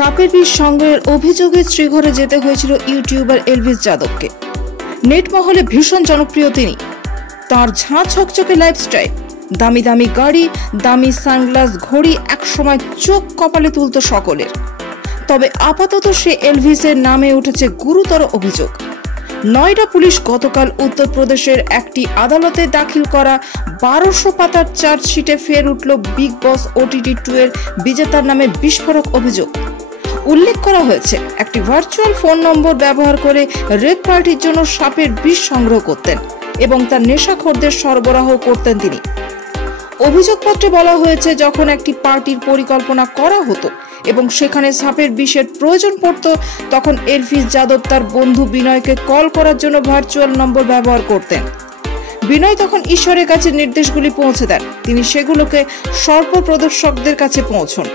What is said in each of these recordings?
সাপের বিষ সংগ্রহের অভিযোগে শ্রীঘরে যেতে হয়েছিল ইউটিউবার এলভিস যাদবকে। নেট মহলে ভীষণ জনপ্রিয় তিনি। তার ঝাঁ ঝকঝকে লাইফস্টাইল, দামি দামি গাড়ি, দামি সানগ্লাস, ঘড়ি একসময় চোখ কপালে তুলত সকলের। তবে আপাতত সে এলভিসের নামে উঠেছে গুরুতর অভিযোগ। নয়ডা পুলিশ গতকাল উত্তরপ্রদেশের একটি আদালতে দাখিল করা 1200 পাতার চার্জশিটে ফের উঠল বিগ বস OTT 2 এর বিজেতার নামে বিস্ফোরক অভিযোগ। উল্লেখ করা হয়েছে একটি ভার্চুয়াল ফোন নম্বর ব্যবহার করে রেড পার্টির জন্য সাপের বিষ সংগ্রহ করতেন এবং তার নেশাখোরদের সরবরাহ করতেন তিনি। অভিযোগপত্রে বলা হয়েছে যখন একটি পার্টির পরিকল্পনা করা হতো এবং সেখানে সাপের বিষের প্রয়োজন পড়ত, তখন এলভিস যাদব তার বন্ধু বিনয়কে কল করার জন্য ভার্চুয়াল নম্বর ব্যবহার করতেন। বিনয় তখন ঈশ্বরের কাছে নির্দেশগুলি পৌঁছে দেন, তিনি সেগুলোকে সর্বপ্রদর্শকদের কাছে পৌঁছন।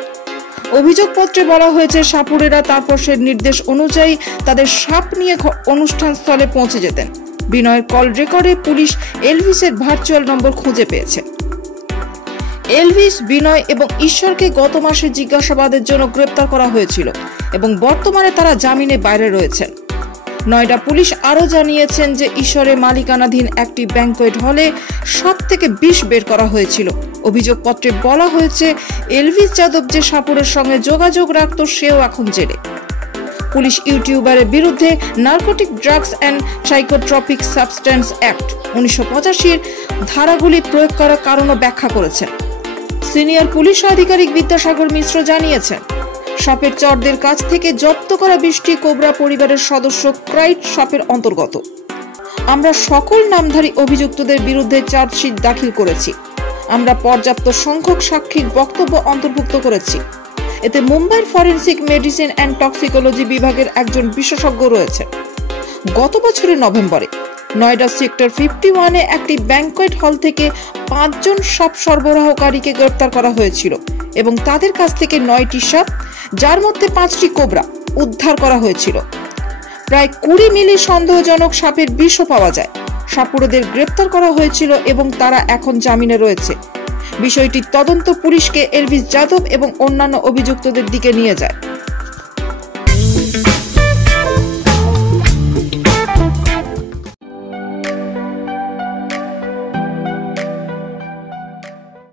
অভিযোগপত্রে বলা হয়েছে সাপুড়েরা তারপর সে নির্দেশ অনুযায়ী তাদের সাপ নিয়ে অনুষ্ঠান স্থলে পৌঁছে যেতেন। বিনয়ের কল রেকর্ডে পুলিশ এলভিসের ভার্চুয়াল নম্বর খুঁজে পেয়েছে। এলভিস, বিনয় এবং ঈশ্বরকে গত মাসে জিজ্ঞাসাবাদের জন্য গ্রেপ্তার করা হয়েছিল এবং বর্তমানে তারা জামিনে বাইরে রয়েছেন। নয়ডা পুলিশ আরও জানিয়েছেন যে ঈশ্বরের মালিকানাধীন একটি ব্যাংকোয়েট হলে সাপ থেকে বিষ বের করা হয়েছিল। অভিযোগপত্রে বলা হয়েছে এলভিস যাদব যে সাপুরের সঙ্গে যোগাযোগ রাখত সেও এখন জেলে। পুলিশ ইউটিউবারের বিরুদ্ধে narcotic drugs and psychotropic substance act 1985 ধারাগুলি প্রয়োগ করার কারণও ব্যাখ্যা করেছেন। সিনিয়র পুলিশ আধিকারিক বিদ্যাসাগর মিশ্র জানিয়েছেন, সাপের চরদের কাছ থেকে জব্দ করা বিষটি কোবরা পরিবারের সদস্য ক্রাইট সাপের অন্তর্গত। আমরা সকল নামধারী অভিযুক্তদের বিরুদ্ধে চার্জশিট দাখিল করেছি। আমরা পর্যাপ্ত সংখ্যক সাক্ষীর বক্তব্য অন্তর্ভুক্ত করেছি। এতে মুম্বাইয়ের ফরেনসিক মেডিসিন অ্যান্ড টক্সিকোলজি বিভাগের একজন বিশেষজ্ঞ রয়েছে। গত বছরের নভেম্বরে নয়ডা সেক্টর 51-এ একটি ব্যাংকোয়েট হল থেকে 5 জন সাপ সরবরাহকারীকে গ্রেপ্তার করা হয়েছিল এবং তাদের কাছ থেকে 9টি সাপ, যার মধ্যে 5টি কোবরা, উদ্ধার করা হয়েছিল। প্রায় 20 মিলি সন্দেহজনক সাপের বিষও পাওয়া যায়। সাপুড়েদের গ্রেপ্তার করা হয়েছিল এবং তারা এখন জামিনে রয়েছে। বিষয়টির তদন্ত পুলিশকে এলভিস যাদব এবং অন্যান্য অভিযুক্তদের দিকে নিয়ে যায়।